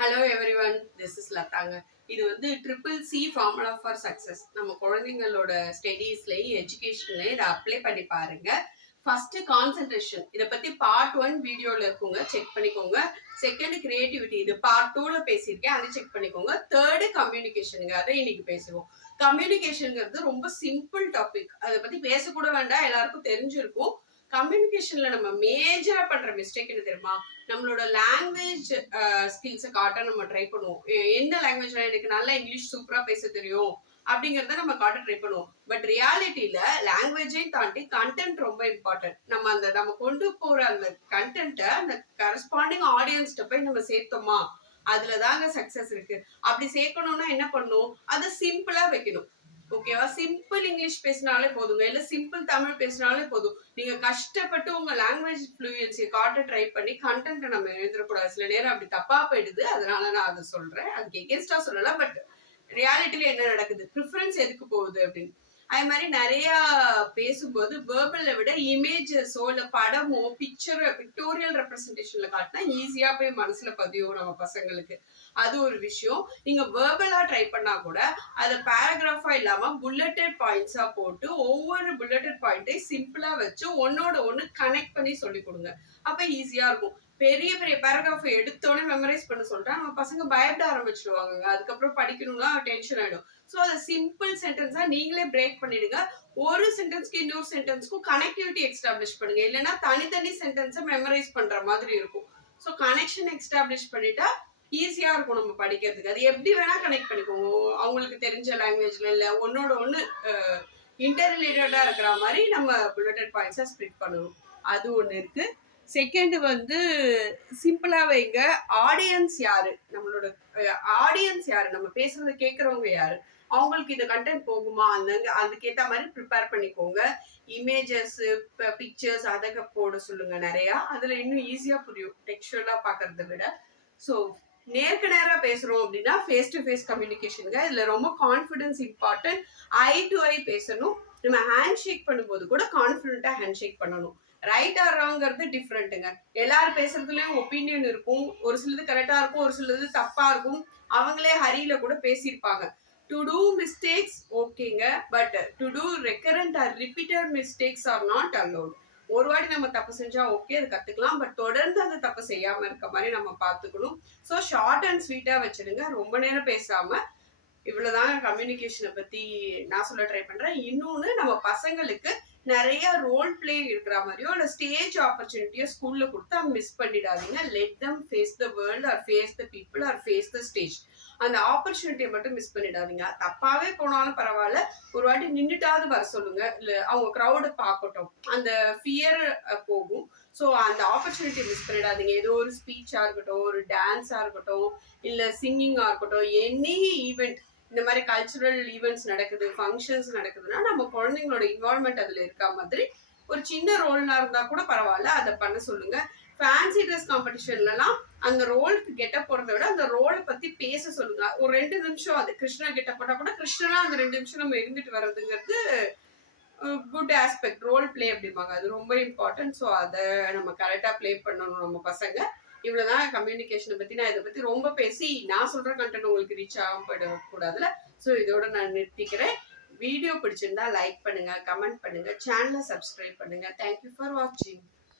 Hello everyone, this is லதாங்க. இது வந்து triple C formula for success. நம்ம குழந்தைங்களோட ஸ்டடீஸ்லேயும் எஜுகேஷன்லேயும் இதை அப்ளை பண்ணி பாருங்க. ஃபர்ஸ்ட் கான்சென்ட்ரேஷன், இதை பற்றி பார்ட் 1 வீடியோவில் இருக்குங்க, செக் பண்ணிக்கோங்க. செகண்ட் கிரியேட்டிவிட்டி, இது பார்ட் 2ல பேசியிருக்கேன், அதை செக் பண்ணிக்கோங்க. தேர்டு கம்யூனிகேஷனுங்க, அதை இன்னைக்கு பேசுவோம். கம்யூனிகேஷனுங்கிறது ரொம்ப சிம்பிள் டாபிக், அதை பற்றி பேசக்கூட வேண்டாம், எல்லாருக்கும் தெரிஞ்சிருக்கும். கம்யூனிகேஷன்ல நம்ம மேஜரா பண்ற மிஸ்டேக் என்ன தெரியுமா? நம்மளோட லாங்குவேஜ் ஸ்கில்ஸை காட்ட நம்ம ட்ரை பண்ணுவோம். எந்த லாங்குவேஜ்ல எனக்கு நல்லா இங்கிலீஷ் சூப்பரா பேச தெரியும் அப்படிங்கறத நம்ம காட்ட ட்ரை பண்ணுவோம். பட் ரியாலிட்டியில லாங்குவேஜையும் தாண்டி கண்டென்ட் ரொம்ப இம்பார்ட்டன்ட். நம்ம கொண்டு போற அந்த கண்டென்ட்டை அந்த கரஸ்பாண்டிங் ஆடியன்ஸ்ட போய் நம்ம சேர்த்தோமா, அதுலதாங்க சக்சஸ் இருக்கு. அப்படி சேர்க்கணும்னா என்ன பண்ணணும்? அதை சிம்பிளா வைக்கணும். ஓகேவா? சிம்பிள் இங்கிலீஷ் பேசினாலே போதுங்க, இல்ல சிம்பிள் தமிழ் பேசினாலே போதும். நீங்க கஷ்டப்பட்டு உங்க லாங்குவேஜ் ஃப்ளூயன்சியை காட்ட ட்ரை பண்ணி கண்டென்ட் நம்ம எழுதிடக்கூடாது. சில நேரம் அப்படி தப்பா போயிடுது, அதனால நான் அதை சொல்றேன். அதுக்கு எகேன்ஸ்டா சொல்லல, பட் ரியாலிட்டியில என்ன நடக்குது, ப்ரிஃபரன்ஸ் எதுக்கு போகுது அப்படின்னு. அது மாதிரி நிறைய பேசும்போது வேர்பலை விட இமேஜஸோ இல்ல படமோ பிக்டோரியல் ரெப்ரஸன்டேஷன்ல காட்டினா ஈஸியா போய் மனசுல பதியும் நம்ம பசங்களுக்கு. அது ஒரு விஷயம். நீங்க வேர்பலா ட்ரை பண்ணா கூட அதை பேராகிராஃபா இல்லாம புல்லட்டட் பாயிண்ட்ஸா போட்டு ஒவ்வொரு புல்லட்டட் பாயிண்ட்டையும் சிம்பிளா வச்சு ஒன்னோட ஒன்னு கனெக்ட் பண்ணி சொல்லி கொடுங்க. அப்ப ஈஸியா இருக்கும். பெரிய பெரிய பேராகிராஃப் எடுத்தோடனே மெமரைஸ் பண்ண சொல்லிட்டா நம்ம பசங்க பயப்பட ஆரம்பிச்சிடுவாங்க. அதுக்கப்புறம் படிக்கணும்னா டென்ஷன் ஆயிடும். ஸோ அதை சிம்பிள் சென்டென்ஸா நீங்களே பிரேக் பண்ணிடுங்க. ஒரு சென்டென்ஸ்க்கு இன்னொரு சென்டென்ஸ்க்கும் கனெக்டிவிட்டி எக்ஸ்டாப்ளிஷ் பண்ணுங்க. இல்லைன்னா தனித்தனி சென்டென்ஸை மெமரைஸ் பண்ற மாதிரி இருக்கும். ஸோ கனெக்ஷன் எக்ஸ்டாப்ளிஷ் பண்ணிட்டா ஈஸியா இருக்கும் நம்ம படிக்கிறதுக்கு. அது எப்படி வேணா கனெக்ட் பண்ணிக்கோங்க, அவங்களுக்கு தெரிஞ்ச லாங்குவேஜ்ல இல்ல ஒன்னோட ஒன்று இன்டர் ரிலேட்டடா இருக்கிற மாதிரி நம்ம புல்லட்டட் பாயிண்ட்ஸை ஸ்ப்ளிட் பண்ணணும். அது ஒன்று இருக்கு. செகண்ட் வந்து சிம்பிளா வைங்க. ஆடியன்ஸ் யாரு, நம்மளோட ஆடியன்ஸ் யாரு, நம்ம பேசுறத கேட்கறவங்க யாரு, அவங்களுக்கு இந்த கண்டென்ட் போகுமா, அதுக்கேற்ற மாதிரி ப்ரிப்பேர் பண்ணிக்கோங்க. இமேஜஸ் பிக்சர்ஸ் அதை போட சொல்லுங்க நிறையா. அதுல இன்னும் ஈஸியா புரியும் டெக்ஸ்சுவலா பாக்குறத விட. ஸோ நேருக்கு நேரா பேசுறோம் அப்படின்னா ஃபேஸ் டு ஃபேஸ் கம்யூனிகேஷனுங்க. இதுல ரொம்ப கான்ஃபிடன்ஸ் இம்பார்ட்டன்ட். ஐ டு ஐ பேசணும். நம்ம ஹேண்ட் ஷேக் பண்ணும்போது கூட கான்ஃபிடென்ட்டா ஹேண்ட் ஷேக் பண்ணணும். ரைட் ஆர் ராங்கிறது டிஃப்ரெண்ட்டுங்க. எல்லாரும் பேசுறதுலயும் ஒப்பீனியன் இருக்கும். ஒரு சிலது கரெக்டா இருக்கும், ஒரு சிலது தப்பா இருக்கும். அவங்களே ஹரியில கூட பேசியிருப்பாங்க. டு டூ மிஸ்டேக்ஸ் ஓகேங்க, but to do recurrent or repeated mistakes are not allowed. ஒரு வாட்டி நம்ம தப்பு செஞ்சா ஓகே, அது கத்துக்கலாம், பட் தொடர்ந்து அந்த தப்பு செய்யாம இருக்க மாதிரி நம்ம பார்த்துக்கணும். ஸோ ஷார்ட் அண்ட் ஸ்வீட்டா வச்சிருங்க, ரொம்ப நேரம் பேசாம. இவ்வளவுதான் கம்யூனிகேஷனை பத்தி நான் சொல்ல ட்ரை பண்றேன். இன்னொன்னு, நம்ம பசங்களுக்கு நிறைய ரோல் பிளே இருக்கிற மாதிரியோ இல்ல ஸ்டேஜ் ஆப்பர்ச்சுனிட்டியோ ஸ்கூல்ல கொடுத்தா மிஸ் பண்ணிடாதீங்க. Let them face the world or face the people or face the stage. அந்த ஆப்பர்ச்சுனிட்டியை மட்டும் மிஸ் பண்ணிடாதீங்க. தப்பாவே போனாலும் பரவாயில்ல, ஒரு வாட்டி நின்றுட்டாவது வர சொல்லுங்க. இல்ல அவங்க க்ரௌடை பார்க்கட்டும், அந்த ஃபியர் போகும். ஸோ அந்த ஆப்பர்ச்சுனிட்டியை மிஸ் பண்ணிடாதீங்க. ஏதோ ஒரு ஸ்பீச்சா இருக்கட்டும், ஒரு டான்ஸா இருக்கட்டும், இல்ல சிங்கிங்கா இருக்கட்டும், எனி ஈவெண்ட், இந்த மாதிரி கல்ச்சுரல் ஈவெண்ட்ஸ் நடக்குது, ஃபங்க்ஷன்ஸ் நடக்குதுன்னா நம்ம குழந்தைங்களோட இன்வால்மெண்ட் அதுல இருக்கா மாதிரி ஒரு சின்ன ரோல்னா இருந்தா கூட பரவாயில்ல, அதை பண்ண சொல்லுங்க. ஃபேன்சி ட்ரெஸ் காம்படிஷன்லாம் அந்த ரோலுக்கு கெட்ட போறதை விட அந்த ரோலை பத்தி பேச சொல்லுங்க. ஒரு 2 நிமிஷம் அது கிருஷ்ணா கெட்ட போட்டா கூட கிருஷ்ணனா அந்த 2 நிமிஷம் நம்ம இருந்துட்டு வர்றதுங்கிறது குட் ஆஸ்பெக்ட். ரோல் பிளே அப்படிம்பாங்க, அது ரொம்ப இம்பார்ட்டன்ட். ஸோ அதை நம்ம கரெக்டா பிளே பண்ணணும் நம்ம பசங்க. இவ்வளவுதான் கம்யூனிகேஷனை பத்தி. நான் இதை பத்தி ரொம்ப பேசி நான் சொல்ற கண்டென்ட் உங்களுக்கு ரீச் ஆகக்கூடாதுல. ஸோ இதோட நான் நிறுத்திக்கிறேன். வீடியோ பிடிச்சிருந்தா லைக் பண்ணுங்க, கமெண்ட் பண்ணுங்க, சேனலை சப்ஸ்கிரைப் பண்ணுங்க. தேங்க்யூ ஃபார் வாட்சிங்.